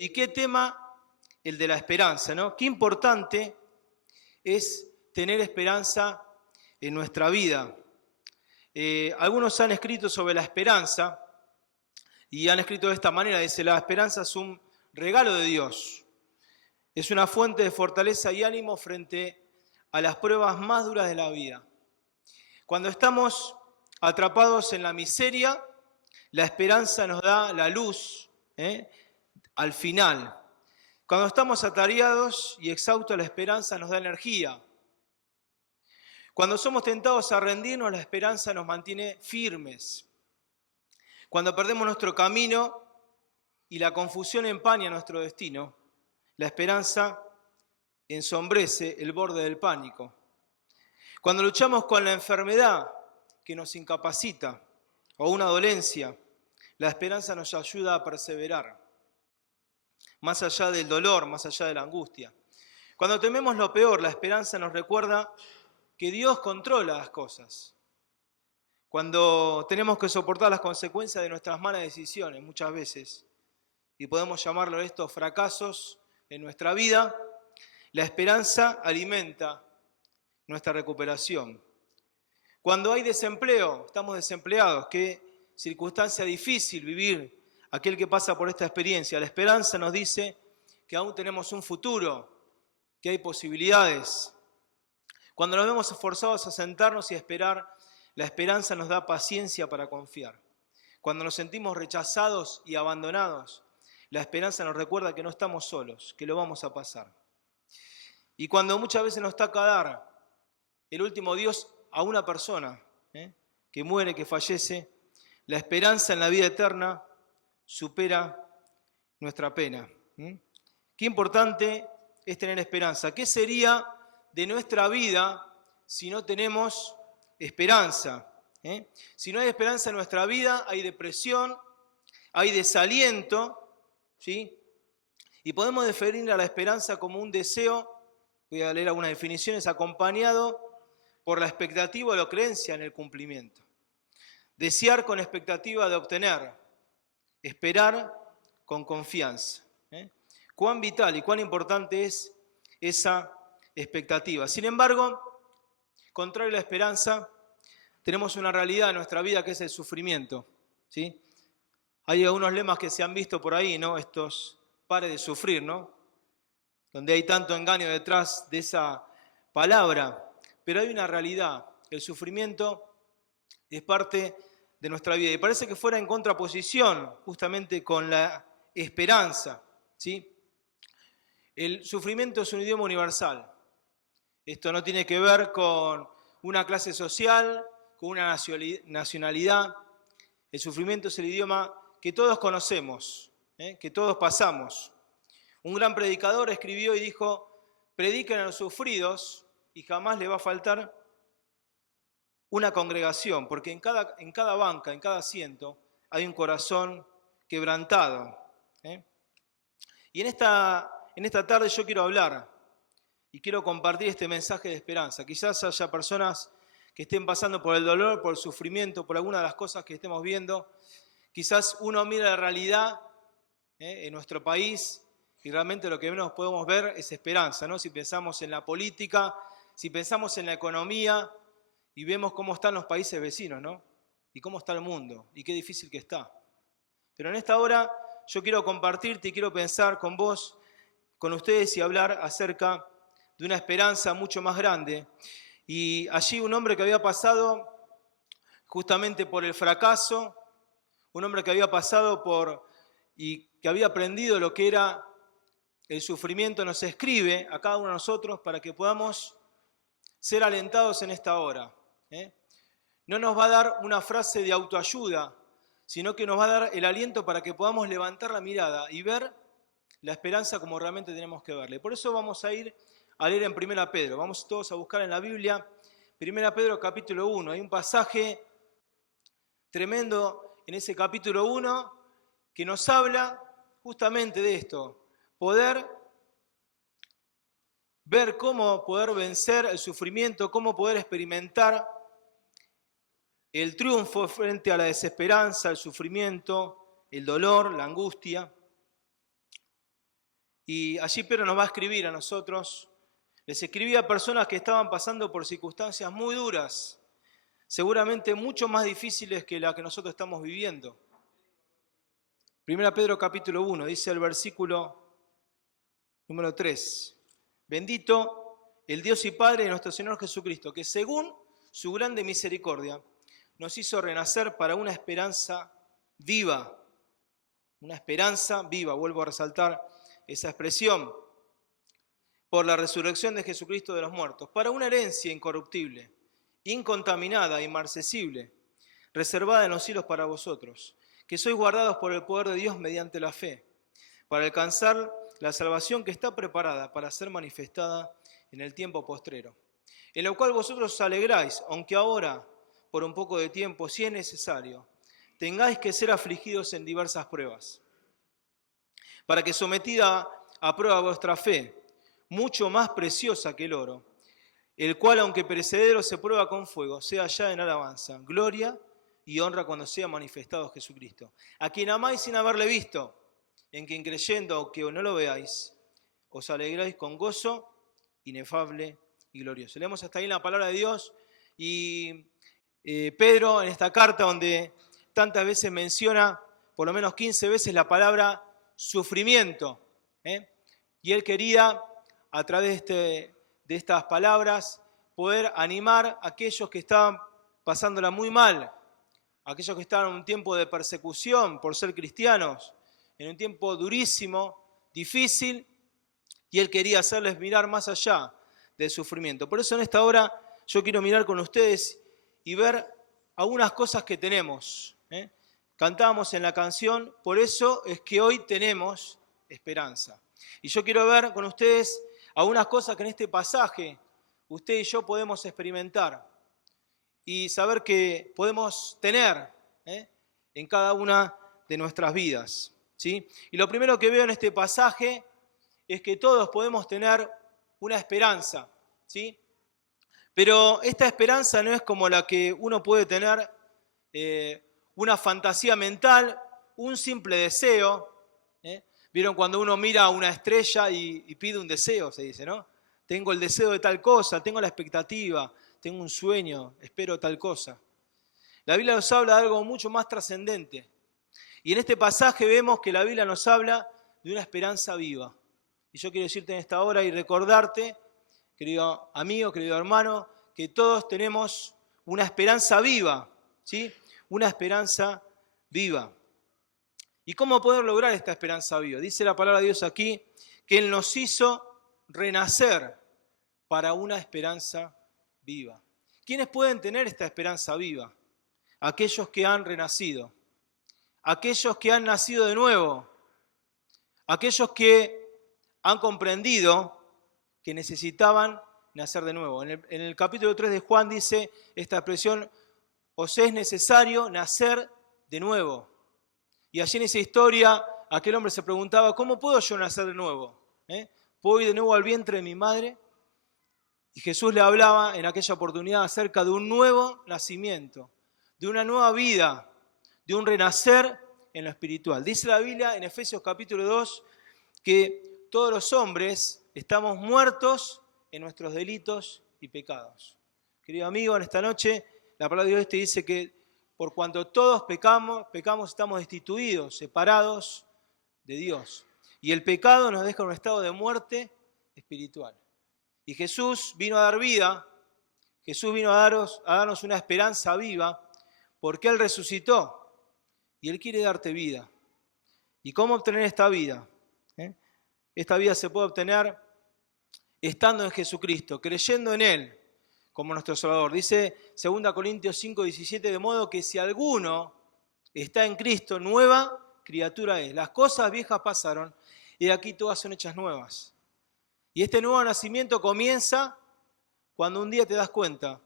¿Y qué tema? El de la esperanza, ¿no? Qué importante es tener esperanza en nuestra vida. Algunos han escrito sobre la esperanza y han escrito de esta manera. Dice, la esperanza es un regalo de Dios. Es una fuente de fortaleza y ánimo frente a las pruebas más duras de la vida. Cuando estamos atrapados en la miseria, la esperanza nos da la luz al final. Cuando estamos atareados y exhaustos, la esperanza nos da energía. Cuando somos tentados a rendirnos, la esperanza nos mantiene firmes. Cuando perdemos nuestro camino y la confusión empaña nuestro destino, la esperanza ensombrece el borde del pánico. Cuando luchamos con la enfermedad que nos incapacita o una dolencia, la esperanza nos ayuda a perseverar, más allá del dolor, más allá de la angustia. Cuando tememos lo peor, la esperanza nos recuerda que Dios controla las cosas. Cuando tenemos que soportar las consecuencias de nuestras malas decisiones muchas veces, y podemos llamarlo estos fracasos en nuestra vida, la esperanza alimenta nuestra recuperación. Cuando hay desempleo, estamos desempleados, qué circunstancia difícil vivir aquel que pasa por esta experiencia. La esperanza nos dice que aún tenemos un futuro, que hay posibilidades. Cuando nos vemos esforzados a sentarnos y a esperar, la esperanza nos da paciencia para confiar. Cuando nos sentimos rechazados y abandonados, la esperanza nos recuerda que no estamos solos, que lo vamos a pasar. Y cuando muchas veces nos toca dar el último adiós a una persona que muere, que fallece, la esperanza en la vida eterna supera nuestra pena. Qué importante es tener esperanza. ¿Qué sería de nuestra vida si no tenemos esperanza? Si no hay esperanza en nuestra vida, hay depresión, hay desaliento, ¿sí? Y podemos definir a la esperanza como un deseo, voy a leer algunas definiciones, acompañado por la expectativa o la creencia en el cumplimiento. Desear con expectativa de obtener, esperar con confianza. Cuán vital y cuán importante es esa expectativa. Sin embargo, contrario a la esperanza, tenemos una realidad en nuestra vida que es el sufrimiento, ¿sí? Hay algunos lemas que se han visto por ahí, ¿no? Estos pare de sufrir, ¿no? Donde hay tanto engaño detrás de esa palabra. Pero hay una realidad, el sufrimiento es parte de nuestra vida. Y parece que fuera en contraposición justamente con la esperanza, ¿sí? El sufrimiento es un idioma universal. Esto no tiene que ver con una clase social, con una nacionalidad. El sufrimiento es el idioma que todos conocemos, que todos pasamos. Un gran predicador escribió y dijo, prediquen a los sufridos y jamás le va a faltar una congregación, porque en cada banca, en cada asiento, hay un corazón quebrantado. Y en esta tarde yo quiero hablar y quiero compartir este mensaje de esperanza. Quizás haya personas que estén pasando por el dolor, por el sufrimiento, por alguna de las cosas que estemos viendo. Quizás uno mira la realidad en nuestro país y realmente lo que menos podemos ver es esperanza, ¿no? Si pensamos en la política, si pensamos en la economía y vemos cómo están los países vecinos, ¿no? Y cómo está el mundo y qué difícil que está. Pero en esta hora yo quiero compartirte y quiero pensar con vos, con ustedes y hablar acerca de una esperanza mucho más grande. Y allí un hombre que había pasado justamente por el fracaso, un hombre que había pasado y que había aprendido lo que era el sufrimiento, nos escribe a cada uno de nosotros para que podamos ser alentados en esta hora. No nos va a dar una frase de autoayuda, sino que nos va a dar el aliento para que podamos levantar la mirada y ver la esperanza como realmente tenemos que verle. Por eso vamos a ir a leer en 1 Pedro. Vamos todos a buscar en la Biblia 1 Pedro capítulo 1. Hay un pasaje tremendo en ese capítulo 1 que nos habla justamente de esto. Poder ver cómo poder vencer el sufrimiento, cómo poder experimentar el triunfo frente a la desesperanza, el sufrimiento, el dolor, la angustia. Y allí Pedro nos va a escribir a nosotros. Les escribía a personas que estaban pasando por circunstancias muy duras, seguramente mucho más difíciles que la que nosotros estamos viviendo. 1 Pedro capítulo 1, dice el versículo número 3. Bendito el Dios y Padre de nuestro Señor Jesucristo, que según su grande misericordia nos hizo renacer para una esperanza viva. Una esperanza viva, vuelvo a resaltar esa expresión, por la resurrección de Jesucristo de los muertos, para una herencia incorruptible, incontaminada, inmarcesible, reservada en los cielos para vosotros, que sois guardados por el poder de Dios mediante la fe, para alcanzar la salvación que está preparada para ser manifestada en el tiempo postrero, en lo cual vosotros os alegráis, aunque ahora, por un poco de tiempo, si es necesario, tengáis que ser afligidos en diversas pruebas, para que sometida a prueba vuestra fe, mucho más preciosa que el oro, el cual, aunque perecedero, se prueba con fuego, sea hallada en alabanza, gloria y honra cuando sea manifestado Jesucristo, a quien amáis sin haberle visto, en quien creyendo, aunque no lo veáis, os alegráis con gozo inefable y glorioso. Leemos hasta ahí la palabra de Dios y Pedro en esta carta donde tantas veces menciona, por lo menos 15 veces, la palabra sufrimiento. Y él quería, a través de estas palabras, poder animar a aquellos que estaban pasándola muy mal, aquellos que estaban en un tiempo de persecución por ser cristianos, en un tiempo durísimo, difícil, y él quería hacerles mirar más allá del sufrimiento. Por eso en esta hora yo quiero mirar con ustedes y ver algunas cosas que tenemos. Cantábamos en la canción, por eso es que hoy tenemos esperanza. Y yo quiero ver con ustedes algunas cosas que en este pasaje usted y yo podemos experimentar y saber que podemos tener en cada una de nuestras vidas, ¿sí? Y lo primero que veo en este pasaje es que todos podemos tener una esperanza, ¿sí? Pero esta esperanza no es como la que uno puede tener una fantasía mental, un simple deseo. ¿Vieron cuando uno mira a una estrella y pide un deseo, se dice, ¿no? Tengo el deseo de tal cosa, tengo la expectativa, tengo un sueño, espero tal cosa. La Biblia nos habla de algo mucho más trascendente. Y en este pasaje vemos que la Biblia nos habla de una esperanza viva. Y yo quiero decirte en esta hora y recordarte, querido amigo, querido hermano, que todos tenemos una esperanza viva, ¿sí? Una esperanza viva. ¿Y cómo poder lograr esta esperanza viva? Dice la palabra de Dios aquí que Él nos hizo renacer para una esperanza viva. ¿Quiénes pueden tener esta esperanza viva? Aquellos que han renacido, aquellos que han nacido de nuevo, aquellos que han comprendido que necesitaban nacer de nuevo. En el capítulo 3 de Juan dice esta expresión, os es necesario nacer de nuevo. Y allí en esa historia, aquel hombre se preguntaba, ¿cómo puedo yo nacer de nuevo? ¿Puedo ir de nuevo al vientre de mi madre? Y Jesús le hablaba en aquella oportunidad acerca de un nuevo nacimiento, de una nueva vida, de un renacer en lo espiritual. Dice la Biblia en Efesios capítulo 2 que todos los hombres estamos muertos en nuestros delitos y pecados. Querido amigo, en esta noche la palabra de Dios te dice que por cuanto todos pecamos, estamos destituidos, separados de Dios. Y el pecado nos deja en un estado de muerte espiritual. Y Jesús vino a dar vida, Jesús vino a darnos una esperanza viva, porque Él resucitó y Él quiere darte vida. ¿Y cómo obtener esta vida? Esta vida se puede obtener estando en Jesucristo, creyendo en Él como nuestro Salvador. Dice 2 Corintios 5:17, de modo que si alguno está en Cristo, nueva criatura es. Las cosas viejas pasaron y de aquí todas son hechas nuevas. Y este nuevo nacimiento comienza cuando un día te das cuenta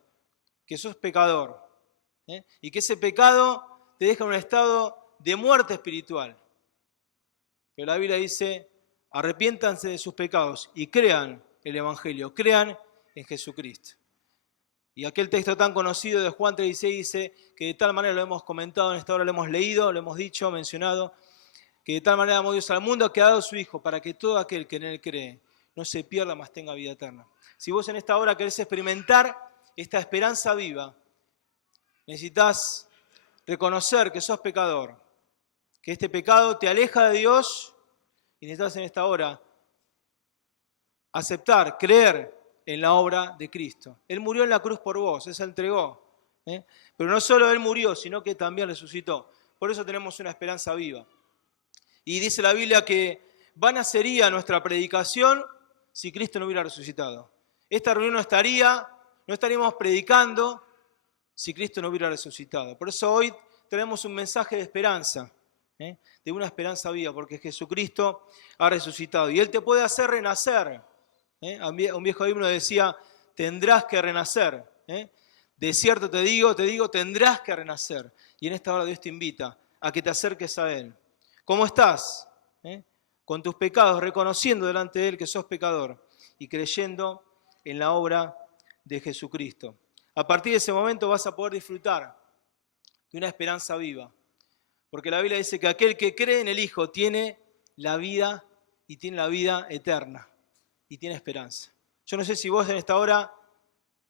que sos pecador, y que ese pecado te deja en un estado de muerte espiritual. Pero la Biblia dice, arrepiéntanse de sus pecados y crean el Evangelio, crean en Jesucristo. Y aquel texto tan conocido de Juan 3:16 dice que de tal manera lo hemos comentado en esta hora, lo hemos leído, lo hemos dicho, mencionado, que de tal manera amó Dios al mundo que ha dado a su Hijo, para que todo aquel que en Él cree no se pierda, mas tenga vida eterna. Si vos en esta hora querés experimentar esta esperanza viva, necesitas reconocer que sos pecador, que este pecado te aleja de Dios y necesitas en esta hora aceptar, creer en la obra de Cristo. Él murió en la cruz por vos, Él se entregó. Pero no solo Él murió, sino que también resucitó. Por eso tenemos una esperanza viva. Y dice la Biblia que vana sería nuestra predicación si Cristo no hubiera resucitado. Esta reunión no estaríamos predicando si Cristo no hubiera resucitado. Por eso hoy tenemos un mensaje de esperanza, de una esperanza viva, porque Jesucristo ha resucitado. Y Él te puede hacer renacer. Un viejo himno decía, tendrás que renacer. De cierto te digo, tendrás que renacer. Y en esta hora Dios te invita a que te acerques a Él. ¿Cómo estás? Con tus pecados, reconociendo delante de Él que sos pecador y creyendo en la obra de Jesucristo. A partir de ese momento vas a poder disfrutar de una esperanza viva. Porque la Biblia dice que aquel que cree en el Hijo tiene la vida y tiene la vida eterna y tiene esperanza. Yo no sé si vos en esta hora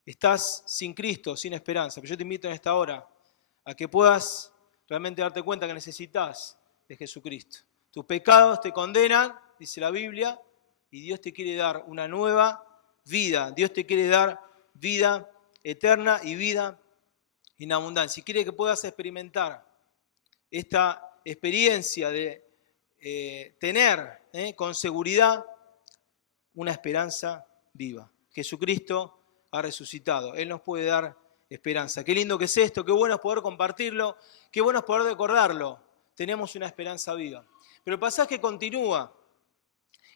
estás sin Cristo, sin esperanza, pero yo te invito en esta hora a que puedas realmente darte cuenta que necesitas de Jesucristo. Tus pecados te condenan, dice la Biblia, y Dios te quiere dar una nueva vida. Dios te quiere dar vida eterna y vida en abundancia. Y quiere que puedas experimentar esta experiencia de tener con seguridad una esperanza viva. Jesucristo ha resucitado. Él nos puede dar esperanza. Qué lindo que es esto, qué bueno es poder compartirlo, qué bueno es poder recordarlo. Tenemos una esperanza viva. Pero el pasaje continúa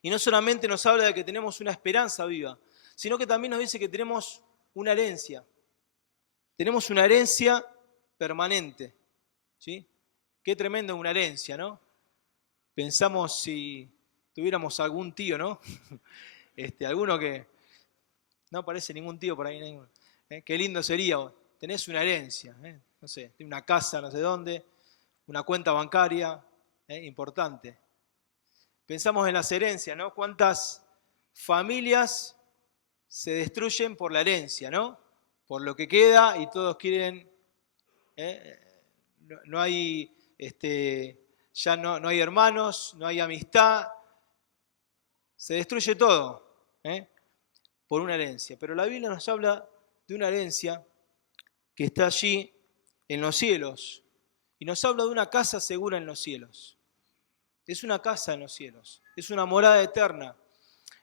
y no solamente nos habla de que tenemos una esperanza viva, sino que también nos dice que tenemos una herencia. Tenemos una herencia permanente. ¿Sí? Qué tremendo una herencia, ¿no? Pensamos si tuviéramos algún tío, ¿no? Alguno que no aparece ningún tío por ahí. Qué lindo sería. Tenés una herencia, no sé, una casa no sé dónde, una cuenta bancaria importante. Pensamos en las herencias, ¿no? ¿Cuántas familias se destruyen por la herencia, ¿no? Por lo que queda y todos quieren, no hay, ya no hay hermanos, no hay amistad, se destruye todo por una herencia. Pero la Biblia nos habla de una herencia que está allí en los cielos y nos habla de una casa segura en los cielos. Es una casa en los cielos, es una morada eterna.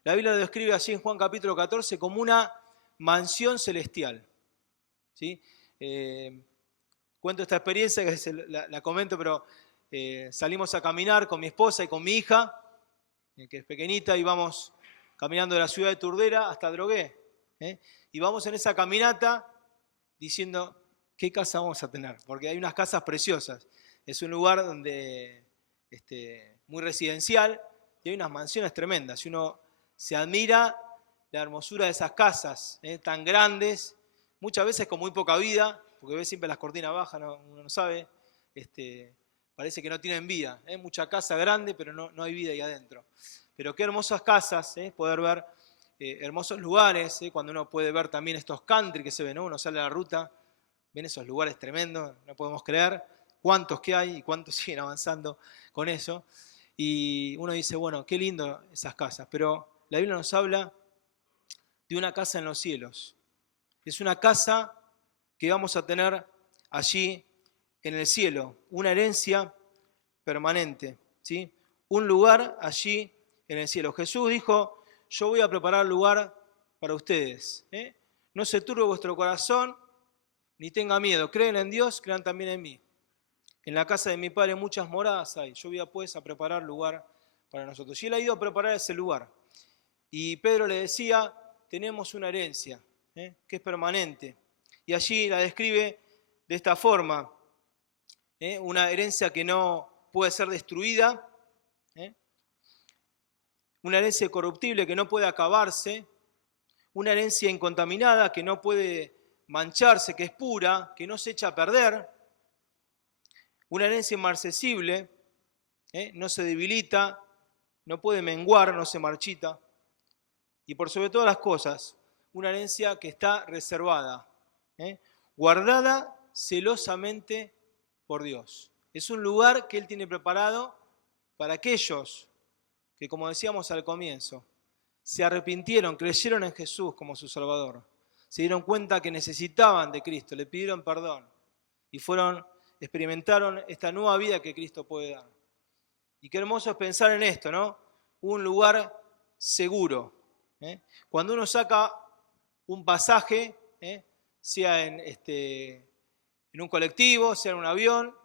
La Biblia lo describe así en Juan capítulo 14 como una mansión celestial. ¿Sí? Cuento esta experiencia, que la comento, pero salimos a caminar con mi esposa y con mi hija, que es pequeñita, y vamos caminando de la ciudad de Turdera hasta Drogué. Y vamos en esa caminata diciendo, ¿qué casa vamos a tener? Porque hay unas casas preciosas. Es un lugar donde muy residencial y hay unas mansiones tremendas. Y uno se admira la hermosura de esas casas tan grandes, muchas veces con muy poca vida, porque ves siempre las cortinas bajas, uno no sabe, parece que no tienen vida. Mucha casa grande, pero no hay vida ahí adentro. Pero qué hermosas casas, poder ver hermosos lugares, cuando uno puede ver también estos country que se ven, ¿no? Uno sale a la ruta, ven esos lugares tremendos, no podemos creer cuántos que hay y cuántos siguen avanzando con eso. Y uno dice, bueno, qué lindo esas casas, pero la Biblia nos habla de una casa en los cielos. Es una casa que vamos a tener allí en el cielo, una herencia permanente, ¿sí? Un lugar allí en el cielo. Jesús dijo, yo voy a preparar lugar para ustedes. No se turbe vuestro corazón, ni tenga miedo. Creen en Dios, crean también en mí. En la casa de mi Padre muchas moradas hay. Yo voy pues a preparar lugar para nosotros. Y Él ha ido a preparar ese lugar. Y Pedro le decía, tenemos una herencia, que es permanente. Y allí la describe de esta forma. Una herencia que no puede ser destruida. Una herencia corruptible que no puede acabarse. Una herencia incontaminada que no puede mancharse, que es pura, que no se echa a perder. Una herencia inmarcesible, no se debilita, no puede menguar, no se marchita. Y por sobre todas las cosas, una herencia que está reservada, guardada celosamente por Dios. Es un lugar que Él tiene preparado para aquellos que, como decíamos al comienzo, se arrepintieron, creyeron en Jesús como su Salvador, se dieron cuenta que necesitaban de Cristo, le pidieron perdón y experimentaron esta nueva vida que Cristo puede dar. Y qué hermoso es pensar en esto, ¿no? Un lugar seguro. Cuando uno saca un pasaje, sea en un colectivo, sea en un avión,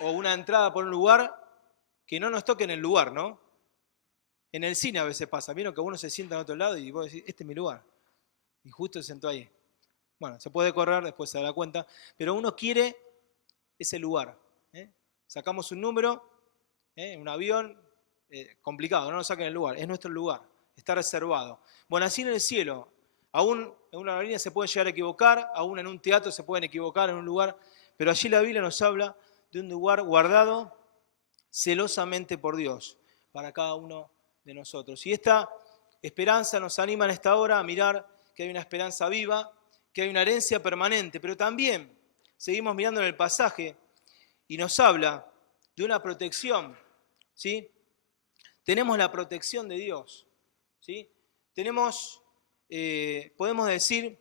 o una entrada por un lugar, que no nos toque en el lugar, ¿no? En el cine a veces pasa, ¿vieron que uno se sienta en otro lado y vos decís, este es mi lugar? Y justo se sentó ahí. Bueno, se puede correr, después se da cuenta, pero uno quiere ese lugar. Sacamos un número, en un avión, complicado, no nos saquen el lugar, es nuestro lugar, está reservado. Bueno, así en el cielo, aún en una aerolínea se pueden llegar a equivocar, aún en un teatro se pueden equivocar en un lugar, pero allí la Biblia nos habla de un lugar guardado celosamente por Dios para cada uno de nosotros. Y esta esperanza nos anima en esta hora a mirar que hay una esperanza viva, que hay una herencia permanente, pero también seguimos mirando en el pasaje y nos habla de una protección, ¿sí? Tenemos la protección de Dios, ¿sí? Tenemos, podemos decir,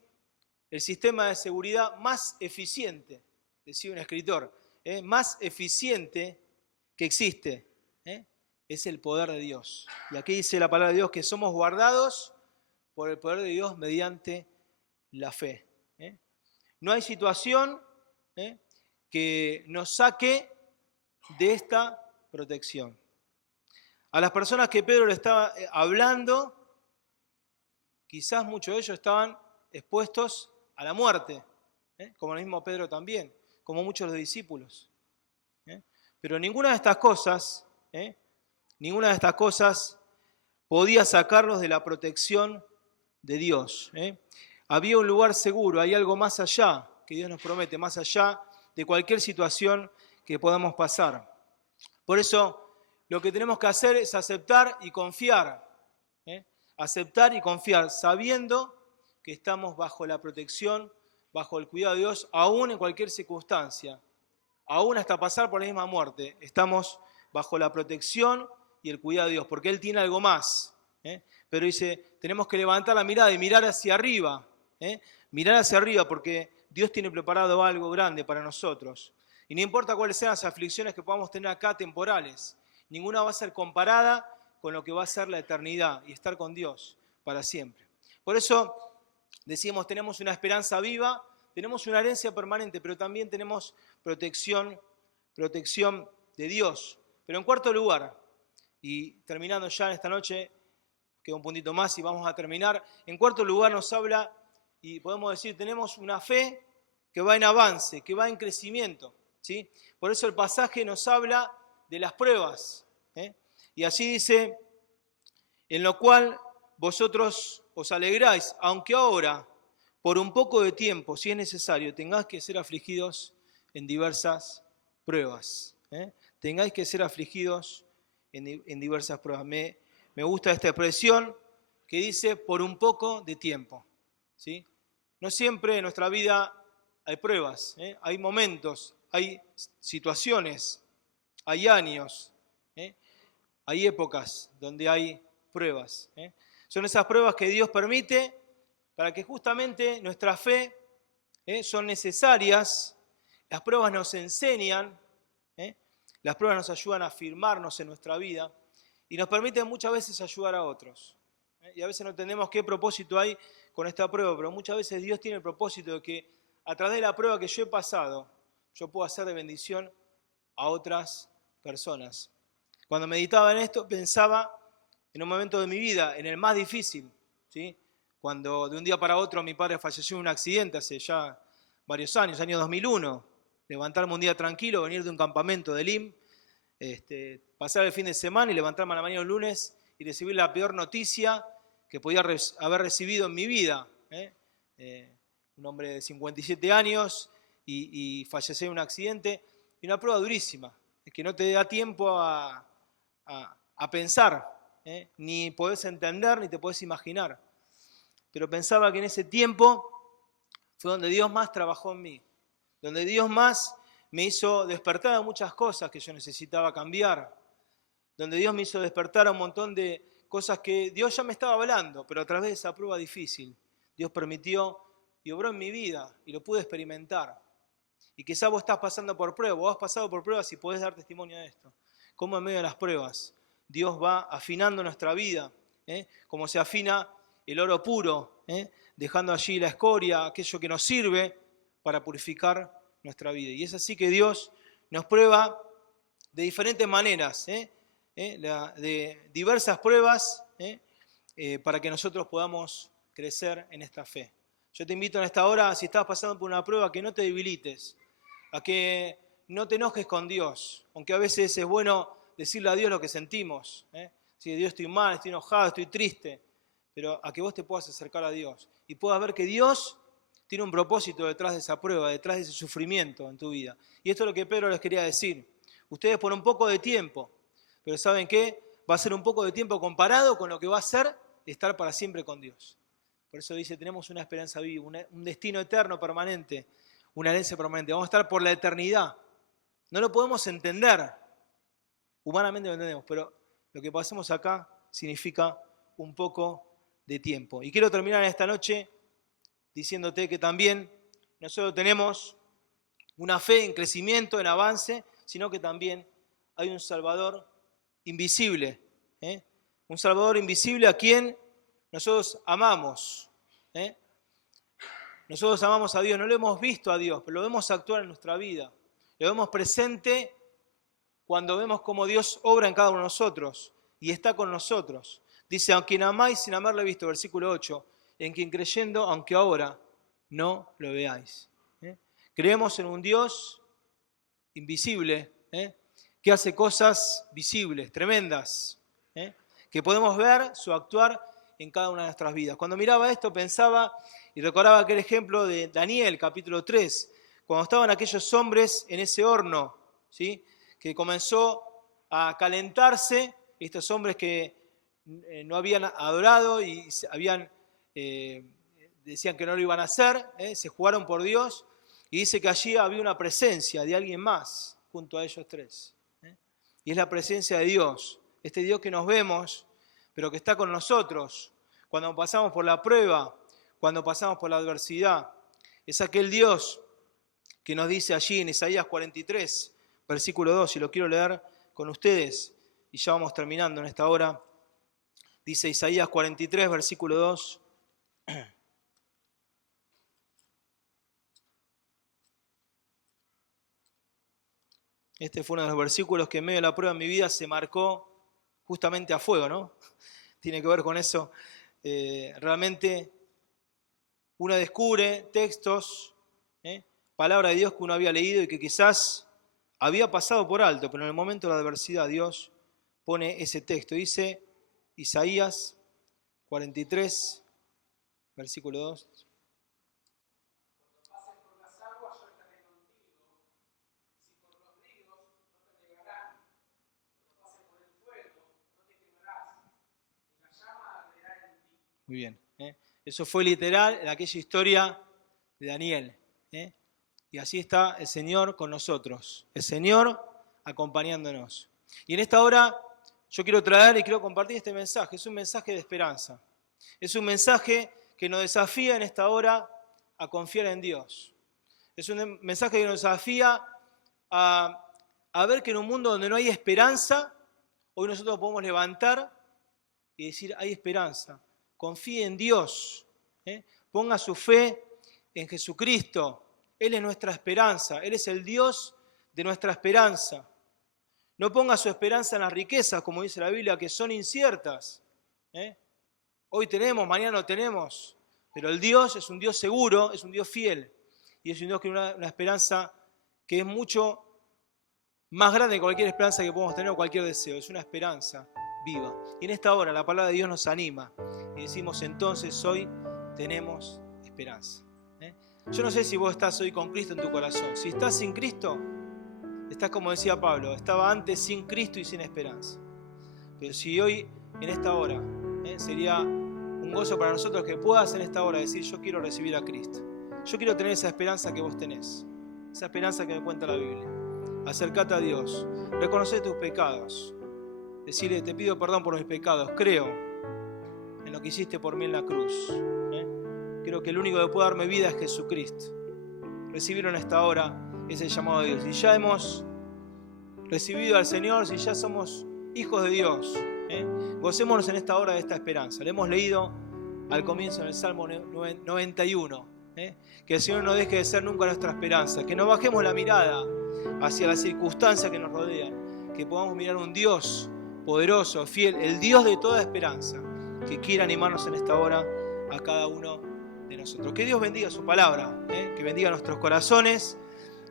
el sistema de seguridad más eficiente, decía un escritor, más eficiente que existe, es el poder de Dios. Y aquí dice la palabra de Dios que somos guardados por el poder de Dios mediante la fe. No hay situación que nos saque de esta protección. A las personas que Pedro le estaba hablando, quizás muchos de ellos estaban expuestos a la muerte, como el mismo Pedro también, como muchos de los discípulos. Pero ninguna de estas cosas podía sacarlos de la protección de Dios. Había un lugar seguro, hay algo más allá que Dios nos promete, más allá de cualquier situación que podamos pasar. Por eso lo que tenemos que hacer es aceptar y confiar. Aceptar y confiar, sabiendo que estamos bajo la protección, bajo el cuidado de Dios, aún en cualquier circunstancia, aún hasta pasar por la misma muerte. Estamos bajo la protección y el cuidado de Dios, porque Él tiene algo más. Pero dice, tenemos que levantar la mirada y mirar hacia arriba. Mirar hacia arriba, porque Dios tiene preparado algo grande para nosotros. Y no importa cuáles sean las aflicciones que podamos tener acá temporales, ninguna va a ser comparada con lo que va a ser la eternidad y estar con Dios para siempre. Por eso decimos, tenemos una esperanza viva, tenemos una herencia permanente, pero también tenemos protección de Dios. Pero en cuarto lugar, y terminando ya en esta noche, queda un puntito más y vamos a terminar. En cuarto lugar nos habla, y podemos decir, tenemos una fe que va en avance, que va en crecimiento, ¿sí? Por eso el pasaje nos habla de las pruebas. Y así dice, en lo cual vosotros os alegráis, aunque ahora, por un poco de tiempo, si es necesario, tengáis que ser afligidos en diversas pruebas. Tengáis que ser afligidos en diversas pruebas. Me gusta esta expresión que dice por un poco de tiempo, ¿sí? No siempre en nuestra vida hay pruebas, hay momentos, hay situaciones, hay años, hay épocas donde hay pruebas. Son esas pruebas que Dios permite para que justamente nuestra fe son necesarias. Las pruebas nos enseñan, las pruebas nos ayudan a afirmarnos en nuestra vida y nos permiten muchas veces ayudar a otros. Y a veces no entendemos qué propósito hay con esta prueba, pero muchas veces Dios tiene el propósito de que a través de la prueba que yo he pasado, yo puedo hacer de bendición a otras personas. Cuando meditaba en esto, pensaba en un momento de mi vida, en el más difícil, ¿sí? Cuando de un día para otro mi padre falleció en un accidente hace ya varios años, año 2001, levantarme un día tranquilo, venir de un campamento del IM, pasar el fin de semana y levantarme a la mañana el lunes y recibir la peor noticia que podía haber recibido en mi vida. Un hombre de 57 años y fallecer en un accidente, y una prueba durísima, es que no te da tiempo a a pensar, ni podés entender, ni te podés imaginar. Pero pensaba que en ese tiempo fue donde Dios más trabajó en mí, donde Dios más me hizo despertar a muchas cosas que yo necesitaba cambiar, donde Dios me hizo despertar a un montón de cosas que Dios ya me estaba hablando, pero a través de esa prueba difícil, Dios permitió y obró en mi vida y lo pude experimentar. Y quizás vos estás pasando por pruebas, vos has pasado por pruebas y podés dar testimonio de esto. Cómo en medio de las pruebas Dios va afinando nuestra vida, como se afina el oro puro, dejando allí la escoria, aquello que nos sirve para purificar nuestra vida. Y es así que Dios nos prueba de diferentes maneras, de diversas pruebas, para que nosotros podamos crecer en esta fe. Yo te invito en esta hora, si estás pasando por una prueba, que no te debilites, a que no te enojes con Dios, aunque a veces es bueno decirle a Dios lo que sentimos. Si Dios estoy mal, estoy enojado, estoy triste, pero a que vos te puedas acercar a Dios y puedas ver que Dios tiene un propósito detrás de esa prueba, detrás de ese sufrimiento en tu vida. Y esto es lo que Pedro les quería decir. Ustedes por un poco de tiempo, pero ¿saben qué? Va a ser un poco de tiempo comparado con lo que va a ser estar para siempre con Dios. Por eso dice, tenemos una esperanza viva, un destino eterno permanente, una herencia permanente. Vamos a estar por la eternidad. No lo podemos entender, humanamente lo entendemos, pero lo que pasemos acá significa un poco de tiempo. Y quiero terminar esta noche diciéndote que también no solo tenemos una fe en crecimiento, en avance, sino que también hay un Salvador invisible. Un Salvador invisible a quien nosotros amamos. Nosotros amamos a Dios, no lo hemos visto a Dios, pero lo vemos actuar en nuestra vida. Lo vemos presente cuando vemos cómo Dios obra en cada uno de nosotros y está con nosotros. Dice, a quien amáis sin haberle visto, versículo 8, en quien creyendo, aunque ahora no lo veáis. Creemos en un Dios invisible, que hace cosas visibles, tremendas, que podemos ver su actuar en cada una de nuestras vidas. Cuando miraba esto pensaba y recordaba aquel ejemplo de Daniel, capítulo 3, cuando estaban aquellos hombres en ese horno, ¿sí? Que comenzó a calentarse, estos hombres que no habían adorado y decían que no lo iban a hacer, se jugaron por Dios, y dice que allí había una presencia de alguien más junto a ellos tres. Y es la presencia de Dios, este Dios que nos vemos, pero que está con nosotros cuando pasamos por la prueba, cuando pasamos por la adversidad. Es aquel Dios que nos dice allí en Isaías 43, versículo 2, y lo quiero leer con ustedes, y ya vamos terminando en esta hora. Dice Isaías 43, versículo 2. Este fue uno de los versículos que en medio de la prueba en mi vida se marcó justamente a fuego, ¿no? Tiene que ver con eso. Realmente uno descubre textos, palabra de Dios que uno había leído y que quizás había pasado por alto, pero en el momento de la adversidad Dios pone ese texto. Dice Isaías 43, versículo 2. Muy bien. Eso fue literal en aquella historia de Daniel. Y así está el Señor con nosotros, el Señor acompañándonos. Y en esta hora yo quiero traer y quiero compartir este mensaje. Es un mensaje de esperanza. Es un mensaje que nos desafía en esta hora a confiar en Dios. Es un mensaje que nos desafía a ver que en un mundo donde no hay esperanza, hoy nosotros podemos levantar y decir, hay esperanza. Confíe en Dios. Ponga su fe en Jesucristo. Él es nuestra esperanza. Él es el Dios de nuestra esperanza. No ponga su esperanza en las riquezas, como dice la Biblia, que son inciertas. Hoy tenemos, mañana no tenemos. Pero el Dios es un Dios seguro, es un Dios fiel. Y es un Dios que tiene una esperanza que es mucho más grande que cualquier esperanza que podemos tener o cualquier deseo. Es una esperanza viva. Y en esta hora la palabra de Dios nos anima. Y decimos entonces hoy tenemos esperanza. Yo no sé si vos estás hoy con Cristo en tu corazón. Si estás sin Cristo, estás como decía Pablo, estaba antes sin Cristo y sin esperanza. Pero si hoy, en esta hora, sería un gozo para nosotros que puedas en esta hora decir: yo quiero recibir a Cristo. Yo quiero tener esa esperanza que vos tenés, esa esperanza que me cuenta la Biblia. Acércate a Dios, reconoce tus pecados, decirle: te pido perdón por mis pecados, creo en lo que hiciste por mí en la cruz. Creo que el único que puede darme vida es Jesucristo. Recibirlo en esta hora es el llamado de Dios. Si ya hemos recibido al Señor, si ya somos hijos de Dios, gocémonos en esta hora de esta esperanza. Le hemos leído al comienzo en el Salmo 91, que el Señor no deje de ser nunca nuestra esperanza, que no bajemos la mirada hacia las circunstancias que nos rodean, que podamos mirar un Dios poderoso, fiel, el Dios de toda esperanza, que quiera animarnos en esta hora a cada uno de nosotros. Que Dios bendiga su palabra, que bendiga nuestros corazones,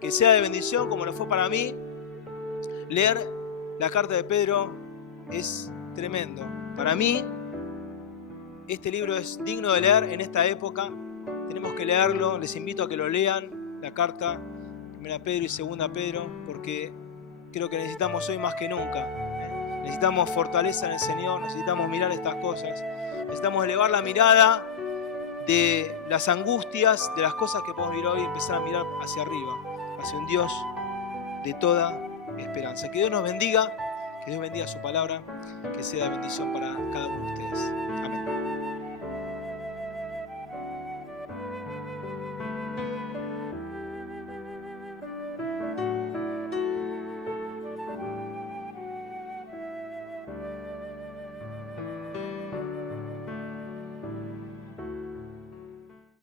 que sea de bendición como lo fue para mí. Leer la carta de Pedro es tremendo. Para mí, este libro es digno de leer en esta época. Tenemos que leerlo, les invito a que lo lean, la carta 1 Pedro y 2 Pedro, porque creo que necesitamos hoy más que nunca. Necesitamos fortaleza en el Señor, necesitamos mirar estas cosas, necesitamos elevar la mirada de las angustias, de las cosas que podemos vivir hoy, y empezar a mirar hacia arriba, hacia un Dios de toda esperanza. Que Dios nos bendiga, que Dios bendiga su palabra, que sea de bendición para cada uno de ustedes. Amén.